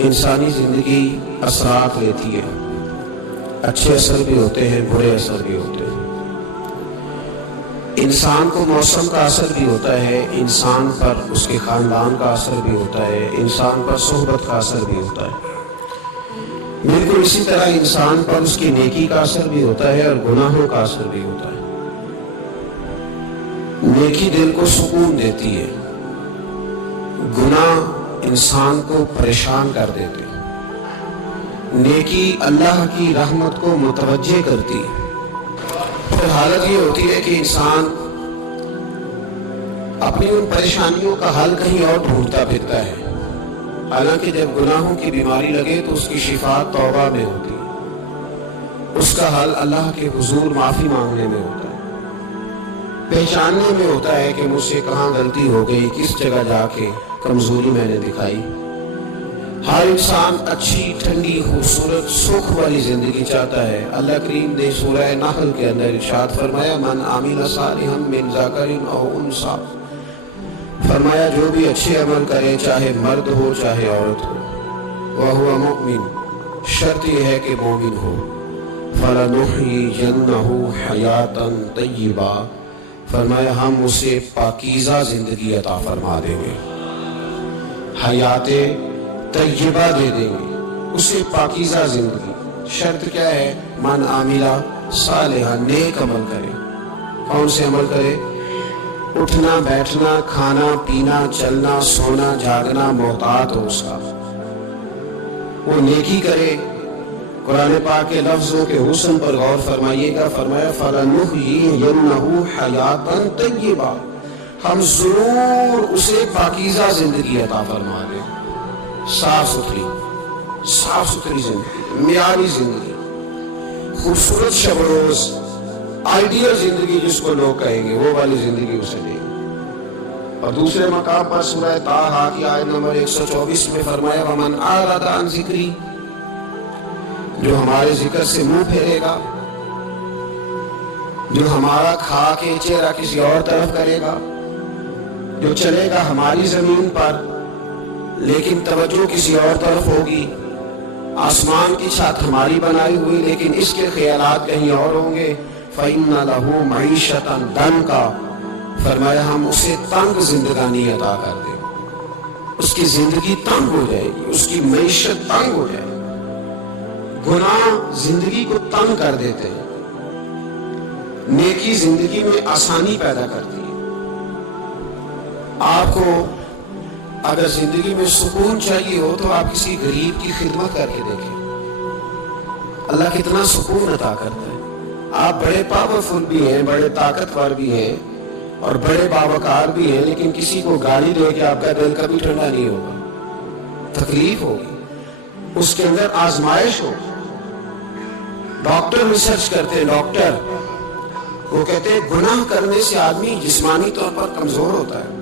انسانی زندگی اثرات لیتی ہے، اچھے اثر بھی ہوتے ہیں، برے اثر بھی ہوتے ہیں۔ انسان کو موسم کا اثر بھی ہوتا ہے، انسان پر اس کے خاندان کا اثر بھی ہوتا ہے، انسان پر صحبت کا اثر بھی ہوتا ہے۔ بالکل اسی طرح انسان پر اس کی نیکی کا اثر بھی ہوتا ہے اور گناہوں کا اثر بھی ہوتا ہے۔ نیکی دل کو سکون دیتی ہے، گناہ انسان کو پریشان کر دیتے ہیں۔ نیکی اللہ کی رحمت کو متوجہ کرتی ہے۔ پھر حالت یہ ہوتی ہے کہ انسان اپنی ان پریشانیوں کا حل کہیں اور ڈھونڈتا پھرتا ہے، حالانکہ جب گناہوں کی بیماری لگے تو اس کی شفا توبہ میں ہوتی ہے، اس کا حل اللہ کے حضور معافی مانگنے میں ہوتا ہے، پہچاننے میں ہوتا ہے کہ مجھ سے کہاں غلطی ہو گئی، کس جگہ جا کے کمزوری میں نے دکھائی۔ ہر انسان اچھی، ٹھنڈی، خوبصورت، سکھ والی زندگی چاہتا ہے۔ اللہ کریم نے سورہ نحل کے اندر ارشاد فرمایا من عمل صالحا من ذکر او انثی، فرمایا جو بھی اچھے عمل کرے، چاہے مرد ہو چاہے عورت ہو، وہو مؤمن، شرط یہ ہے کہ مومن ہو، فلنحیینہ حیاتا طیبہ، فرمایا ہم اسے پاکیزہ زندگی عطا فرما دیں گے، حیات طیبہ دے دیں گے، اسے پاکیزہ زندگی۔ شرط کیا ہے؟ من عاملہ صالحا، نیک عمل کرے۔ کون سے عمل کرے؟ اٹھنا بیٹھنا، کھانا پینا، چلنا سونا جاگنا محتاط ہو اس کا، وہ نیکی کرے۔ قرآن پاک کے لفظوں کے حسن پر غور فرمائیے گا، فرمایا فَلَنُحْيِيَنَّهُ حَيَاتًا طَيِّبَةً، ہم ضرور اسے پاکیزہ زندگی عطا فرما دیں، صاف ستھری زندگی، معیاری زندگی، خوبصورت شب و روز، آئیڈیل زندگی جس کو لوگ کہیں گے، وہ والی زندگی اسے دیں گے۔ اور دوسرے مقام پر سورہ طٰہٰ کی آیت نمبر 124 میں فرمایا وَمَنْ أَعْرَضَ عَنْ ذِكْرِی، جو ہمارے ذکر سے منہ پھیرے گا، جو ہمارا کھا کے چہرہ کسی اور طرف کرے گا، جو چلے گا ہماری زمین پر لیکن توجہ کسی اور طرف ہوگی، آسمان کی چھت ہماری بنائی ہوئی لیکن اس کے خیالات کہیں اور ہوں گے، فَإِنَّ لَهُ مَعِيشَةً ضَنْكًا، فرمایا ہم اسے تنگ زندگانی عطا کر دیں گے، اس کی زندگی تنگ ہو جائے گی، اس کی معیشت تنگ ہو جائے گی۔ گناہ زندگی کو تنگ کر دیتے ہیں، نیکی زندگی میں آسانی پیدا کرتی ہے۔ آپ کو اگر زندگی میں سکون چاہیے ہو تو آپ کسی غریب کی خدمت کر کے دیکھیں، اللہ کتنا سکون عطا کرتا ہے۔ آپ بڑے پاورفل بھی ہیں، بڑے طاقتور بھی ہیں اور بڑے باوقار بھی ہیں، لیکن کسی کو گالی دے کے آپ کا دل کبھی ٹھنڈا نہیں ہوگا، تکلیف ہوگی، اس کے اندر آزمائش ہوگی۔ ڈاکٹر ریسرچ کرتے ہیں، ڈاکٹر وہ کہتے ہیں گناہ کرنے سے آدمی جسمانی طور پر کمزور ہوتا ہے،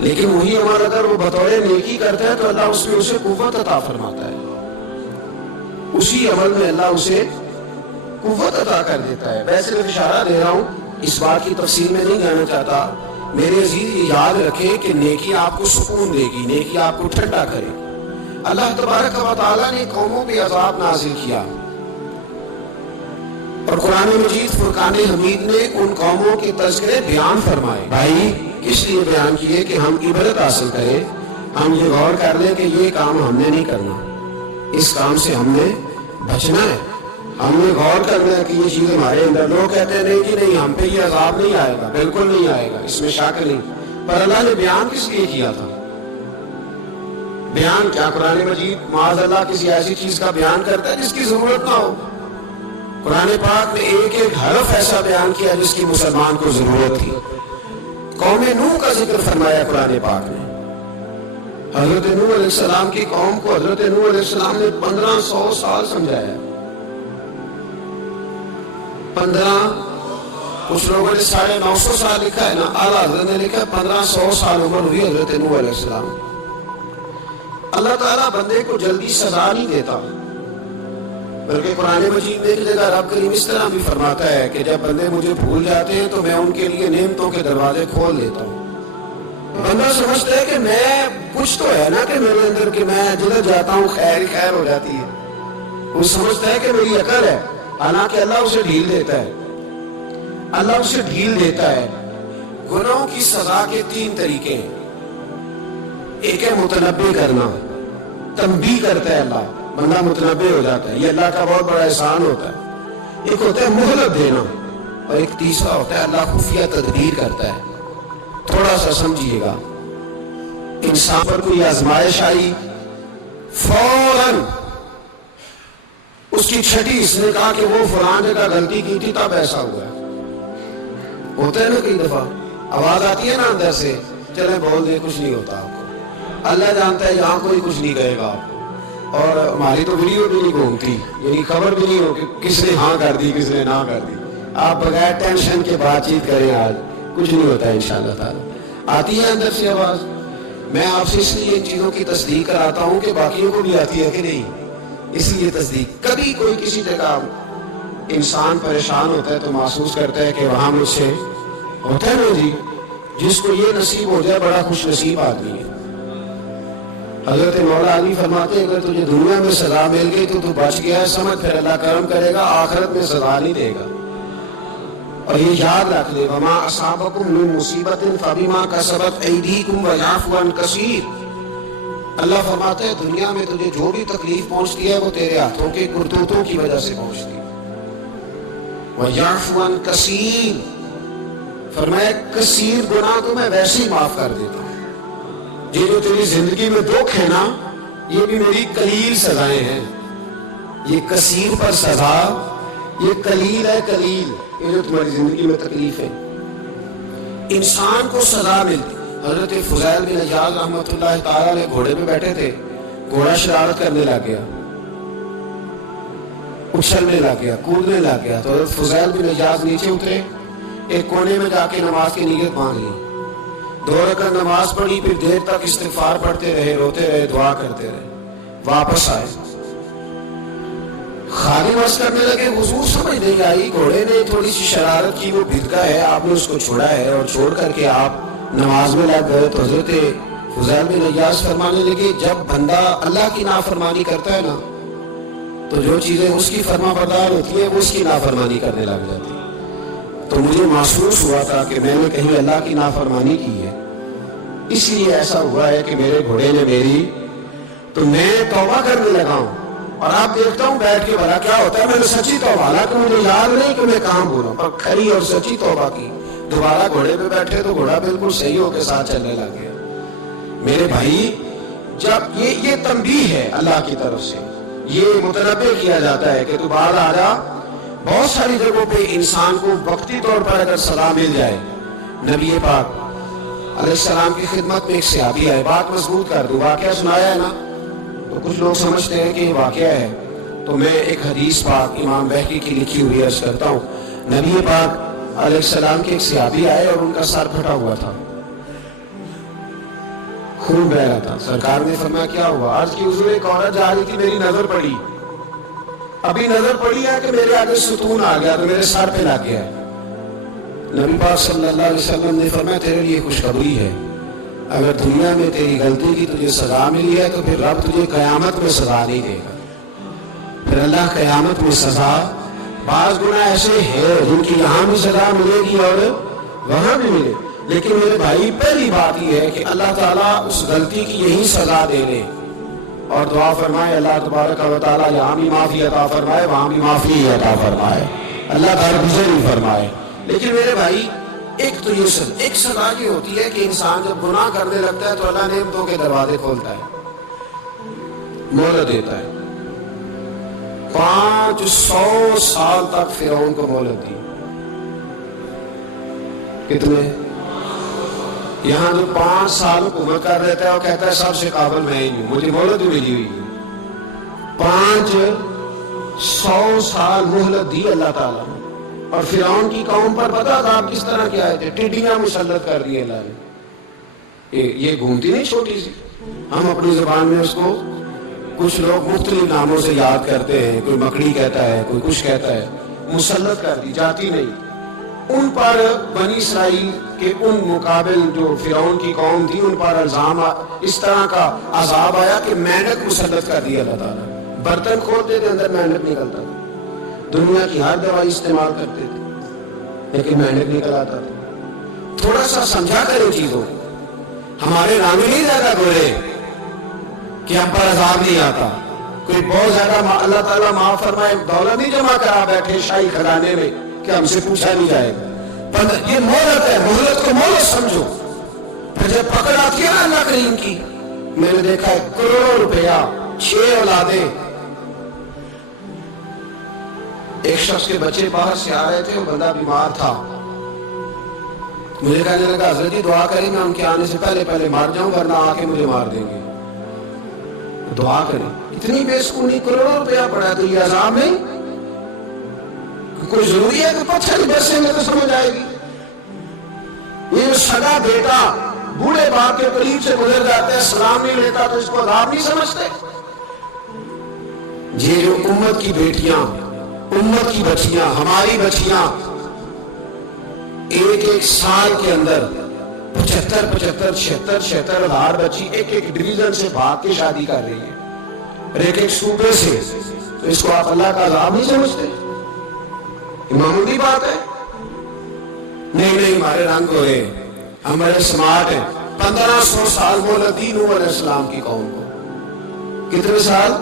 لیکن وہی عمل اگر وہ بطور نیکی کرتا ہے تو اللہ اس میں اسے قوت عطا فرماتا ہے، اسی عمل میں اللہ اسے قوت عطا کر دیتا ہے۔ ویسے میں اشارہ دے رہا ہوں، اس بات کی تفصیل میں نہیں جانا چاہتا۔ میرے عزیز یہ یاد رکھیں کہ نیکی آپ کو سکون دے گی، نیکی آپ کو ٹھنڈا کرے گی۔ اللہ تبارک و تعالیٰ نے قوموں پہ عذاب نازل کیا اور قرآن مجید فرقان حمید نے ان قوموں کے تذکرے بیان فرمائے۔ بھائی اس لیے بیان کیے کہ ہم عبرت حاصل کریں، ہم یہ غور کر لیں کہ یہ کام ہم نے نہیں کرنا، اس کام سے ہم نے بچنا ہے، ہم نے غور کرنا ہے کہ یہ چیز ہمارے اندر۔ لوگ کہتے ہیں نہیں جی نہیں، ہم پہ یہ عذاب نہیں آئے گا، بالکل نہیں آئے گا، اس میں شک نہیں۔ پر اللہ نے بیان کس لیے کیا تھا؟ بیان کیا قرآن مجید معاذ اللہ کسی ایسی چیز کا بیان کرتا ہے جس کی ضرورت نہ ہو؟ قرآن پاک نے ایک ایک حرف ایسا بیان کیا جس کی مسلمان کو ضرورت تھی۔ قوم نوح کا ذکر فرمایا قرآن پاک نے، حضرت نوح علیہ السلام کی قوم کو حضرت نوح علیہ السلام نے 1500 سال سمجھایا۔ 15، کچھ لوگوں نے 950 سال لکھا ہے نا، اعلیٰ حضرت نے لکھا 1500 سال عمر ہوئی حضرت نوح علیہ السلام۔ اللہ تعالیٰ بندے کو جلدی سزا نہیں دیتا، بلکہ قرآن مجید میں ایک جگہ رب کریم اس طرح بھی فرماتا ہے کہ جب بندے مجھے بھول جاتے ہیں تو میں ان کے لیے نعمتوں کے دروازے کھول دیتا ہوں۔ بندہ سمجھتا ہے کہ میں کچھ تو ہے نا کہ میرے اندر کہ میں جدھر جاتا ہوں خیر ہی خیر ہو جاتی ہے. وہ سمجھتا ہے کہ میری عقل ہے، حالانکہ اللہ اسے ڈھیل دیتا ہے. اللہ اسے ڈھیل دیتا ہے. گناہوں کی سزا کے 3 طریقے ہیں. ایک ہے متنبع کرنا، تنبیہ کرتا ہے اللہ، بندہ متنبع ہو جاتا ہے، یہ اللہ کا بہت بڑا احسان ہوتا ہے. ایک ہوتا ہے مہلت دینا، اور ایک تیسرا ہوتا ہے اللہ خفیہ تدبیر کرتا ہے. تھوڑا سا سمجھیے گا، انسان پر کوئی آزمائش آئی، فوراً اس کی چھٹی اس نے کہا کہ وہ فلاں جگہ غلطی کی تھی تب ایسا ہوا ہے. ہوتا ہے نا کئی دفعہ آواز آتی ہے نا اندر سے، چلے بول دے کچھ نہیں ہوتا آپ کو، اللہ جانتا ہے یہاں کوئی کچھ نہیں کہے گا آپ کو. اور ہماری تو ویڈیو بھی نہیں گھومتی، یعنی خبر بھی نہیں ہو کہ کس نے ہاں کر دی کس نے نہ کر دی. آپ بغیر ٹینشن کے بات چیت کریں، آج کچھ نہیں ہوتا ہے انشاءاللہ تعالی. آتی ہے اندر سے آواز. میں آپ سے اس لیے ان چیزوں کی تصدیق کراتا ہوں کہ باقیوں کو بھی آتی ہے کہ نہیں، اس لیے تصدیق. کبھی کوئی کسی جگہ انسان پریشان ہوتا ہے تو محسوس کرتا ہے کہ وہاں مجھ سے ہوتا ہے نا جی، جس کو یہ نصیب ہو جائے بڑا خوش نصیب آدمی ہے. حضرت مولا علی فرماتے ہیں اگر تجھے دنیا میں سزا مل گئی تو بچ گیا ہے، سمجھ پھر اللہ کرم کرے گا، آخرت میں سزا نہیں دے گا. اور یہ یاد رکھ لے، وما اصابکم من مصیبت فبما کسبت ایدیکم ویعفو عن کثیر. اللہ فرماتا ہے دنیا میں تجھے جو بھی تکلیف پہنچتی ہے وہ تیرے ہاتھوں کے کرتوتوں کی وجہ سے پہنچتی ہے. ویعفو عن کثیر، فرمایا کثیر گناہ تو میں ویسے ہی معاف کر دیتا ہوں. یہ جو تیری زندگی میں دکھ ہے نا، یہ بھی میری قلیل سزائیں ہیں. یہ کثیر پر سزا، یہ قلیل ہے قلیل. یہ جو تمہاری زندگی میں تکلیف ہے، انسان کو سزا ملتی. حضرت فضیل بن عیاض رحمۃ اللہ تعالی علیہ گھوڑے پہ بیٹھے تھے، گھوڑا شرارت کرنے لگ گیا، اچھلنے لگ گیا، کودنے لگ گیا. تو حضرت فضیل بن عیاض نیچے اترے، ایک کونے میں جا کے نماز کی نیت مانگ لی، 2 رکعت نماز پڑھی، پھر دیر تک استغفار پڑھتے رہے، روتے رہے، دعا کرتے رہے. واپس آئے، خادم عرض کرنے لگے حضور سمجھ نہیں آئی، گھوڑے نے تھوڑی سی شرارت کی، وہ بھدکا ہے، آپ نے اس کو چھوڑا ہے اور چھوڑ کر کے آپ نماز میں لگ گئے. تو حضرت فضیل بن عیاض فرمانے لگے جب بندہ اللہ کی نافرمانی کرتا ہے نا تو جو چیزیں اس کی فرما بردار ہوتی ہیں وہ اس کی نافرمانی کرنے لگ جاتی ہیں. تو مجھے محسوس ہوا تھا کہ میں نے کہیں اللہ کی نافرمانی کی ہے، اس لیے ایسا ہوا ہے کہ میرے گھوڑے نے میری، تو میں توبہ کرنے لگا ہوں. اور آپ دیکھتا ہوں بیٹھ کے بھلا کیا ہوتا ہے، میں نے سچی توبہ، حالانکہ مجھے یاد نہیں کہ میں کہاں بولا، پر کھری اور سچی توبہ کی. دوبارہ گھوڑے پہ بیٹھے تو گھوڑا بالکل صحیح ہو کے ساتھ چلنے لگ گیا. میرے بھائی جب یہ تنبیہ ہے اللہ کی طرف سے، یہ متنبع کیا جاتا ہے کہ تو باہر آ جا. بہت ساری جگہوں پہ انسان کو وقتی طور پر اگر سزا مل جائے، نبی پاک علیہ السلام کی خدمت میں ایک صحابی آئے، بات مضبوط کر دوں، واقعہ سنایا ہے نا تو کچھ لوگ سمجھتے ہیں کہ یہ واقعہ ہے، تو میں ایک حدیث پاک امام بہقی کی لکھی ہوئی عرض کرتا ہوں. نبی پاک علیہ السلام کے ایک صحابی آئے اور ان کا سر پھٹا ہوا تھا، خون بہ رہا تھا. سرکار نے فرمایا کیا ہوا؟ عرض کی حضور ایک عورت جا رہی تھی، میری نظر پڑی، ابھی نظر پڑی ہے کہ میرے آگے ستون آ گیا تو میرے سر پہ لگ گیا. نبی پاک صلی اللہ علیہ وسلم نے فرمایا تیرے لیے خوشخبری ہے، اگر دنیا میں تیری غلطی کی تجھے سزا ملی ہے تو پھر رب تجھے قیامت میں سزا نہیں دے گا. پھر اللہ قیامت میں سزا، بعض گناہ ایسے ہیں جن کی یہاں بھی سزا ملے گی اور وہاں بھی ملے، لیکن میرے بھائی پہلی بات یہ ہے کہ اللہ تعالیٰ اس غلطی کی یہی سزا دے لے. اور دعا فرمائے اللہ تبارک و تعالیٰ یہاں بھی معافی عطا فرمائے، وہاں بھی معافی عطا فرمائے، اللہ درگزر ہی فرمائے. لیکن میرے بھائی ایک تو یہ ایک سزا یہ ہوتی ہے کہ انسان جب گناہ کرنے لگتا ہے تو اللہ نعمتوں کے دروازے کھولتا ہے، مہلت دیتا ہے. 500 سال تک فرعون کو مہلت دی. کتنے؟ یہاں جو 5 سال حکومت کر دیتا ہے وہ کہتا ہے سب سے قابل میں ہی ہوں، مجھے مہلت بھی ملی ہوئی ہے. 500 سال مہلت دی اللہ تعالیٰ. اور فرعون کی قوم پر پتہ تھا آپ کس طرح کیا ہے، ٹڈیاں مسلط کر دی اللہ نے. یہ گھومتی نہیں چھوٹی سی، ہم اپنی زبان میں اس کو کچھ لوگ مختلف ناموں سے یاد کرتے ہیں، کوئی مکڑی کہتا ہے، کوئی کچھ کہتا ہے. مسلط کر دی، جاتی نہیں. ان پر بنی اسرائیل کے ان مقابل جو فرعون کی قوم تھی ان پر الزام اس طرح کا عذاب آیا کہ مینڈک مسلط کر دیا اللہ تعالیٰ. برتن کھولتے تھے اندر مینڈک نکلتا تھا. دنیا کی ہر دوائی استعمال کرتے تھے لیکن مینڈک نکل آتا تھا. تھوڑا سا سمجھا کریں چیزوں. ہمارے رنگ نہیں زیادہ گورے کہ ہم پر عذاب نہیں آتا. کوئی بہت زیادہ اللہ تعالیٰ معاف فرمائے دولت نہیں جمع کرا بیٹھے شاہی خزانے میں کہ ہم سے پوچھا نہیں جائے گا. یہ مہلت ہے, مہلت کو مہلت سمجھو. پھر جب پکڑ آتی ہے نا اللہ کریم کی, میں نے دیکھا ہے کروڑوں روپیہ 6 اولادیں. ایک شخص کے بچے باہر سے آ رہے تھے, وہ بندہ بیمار تھا. مجھے کہنے لگا حضرت جی دعا کریں میں ان کے آنے سے پہلے مار جاؤں ورنہ آ کے مجھے مار دیں گے. دعا کریں. اتنی بے سکونی, کروڑوں روپیہ پڑا ہے تو یہ عذاب نہیں؟ کوئی ضروری ہے کہ پتھر برسے میں تو سمجھ آئے گی. یہ سگا بیٹا بوڑھے باپ کے قریب سے گزر جاتا ہے, سلام نہیں لیتا تو اس کو عذاب نہیں سمجھتے؟ یہ جو امت کی بیٹیاں, امت کی بچیاں, ہماری بچیاں ایک سال کے اندر 75 76 ہزار بچی ایک ڈویژن سے بھاگ کے شادی کر رہی ہے, ایک صوبے سے. تو اس کو آپ اللہ کا عذاب نہیں سمجھتے؟ معمولی بات ہے. نہیں ہمارے رنگ ہوئے, ہمارے سماعت ہیں. 1500 سال مہلت دی نوح علیہ السلام کی قوم کو. کتنے سال؟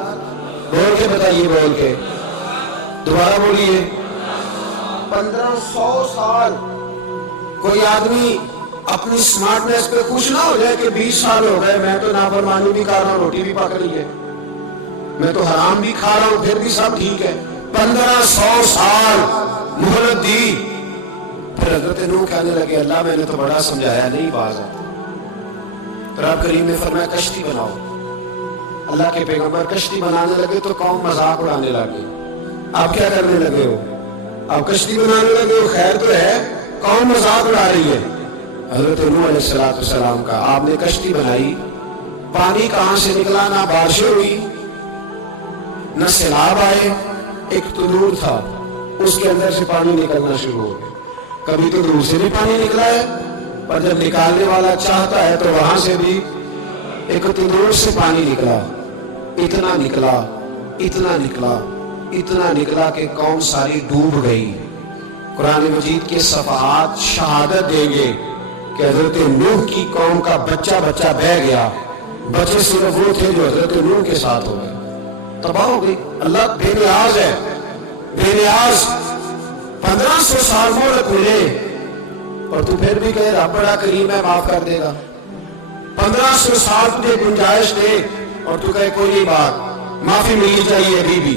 بول کے بتائیے, بول کے دوبارہ بولیے. 1500 سال. کوئی آدمی اپنی سمارٹنس پہ خوش نہ ہو جائے کہ 20 سال ہو گئے میں تو نافرمانی بھی کر رہا ہوں, روٹی بھی پک رہی ہے, میں تو حرام بھی کھا رہا ہوں, پھر بھی سب ٹھیک ہے. 1500 سال مہلت دی. پھر حضرت نوح کہنے لگے اللہ میں نے تو بڑا سمجھایا نہیں باز آتا. رب کریم نے فرمایا کشتی بناؤ. اللہ کے پیغمبر کشتی بنانے لگے تو قوم مذاق اڑانے لگے. آپ کیا کرنے لگے ہو؟ آپ کشتی بنانے لگے ہو, خیر تو ہے, قوم مذاق اڑا رہی ہے. حضرت نوح علیہ السلام کا آپ نے کشتی بنائی, پانی کہاں سے نکلا, نہ بارشیں ہوئی نہ سیلاب آئے. ایک تنور تھا, اس کے اندر سے پانی نکلنا شروع ہو گیا. کبھی تو دور سے بھی پانی نکلا ہے, پر جب نکالنے والا چاہتا ہے تو وہاں سے بھی ایک تنور سے پانی نکلا. اتنا نکلا, اتنا نکلا, اتنا نکلا کہ قوم ساری ڈوب گئی. قرآن مجید کے صفحات شہادت دیں گے کہ حضرت نوح کی قوم کا بچہ بہ گیا. بچے صرف وہ تھے جو حضرت نوح کے ساتھ ہو گئے, تباہ ہو گئی. اللہ بے نیاز ہے, بے نیاز. 1500 سال مہلت ملے اور تو پھر بھی کہے رب بڑا کریم ہے معاف کر دے گا. 1500 سال تجھے گنجائش دے اور تو کہے کوئی نہیں بات, معافی ملنی چاہیے ابھی بھی.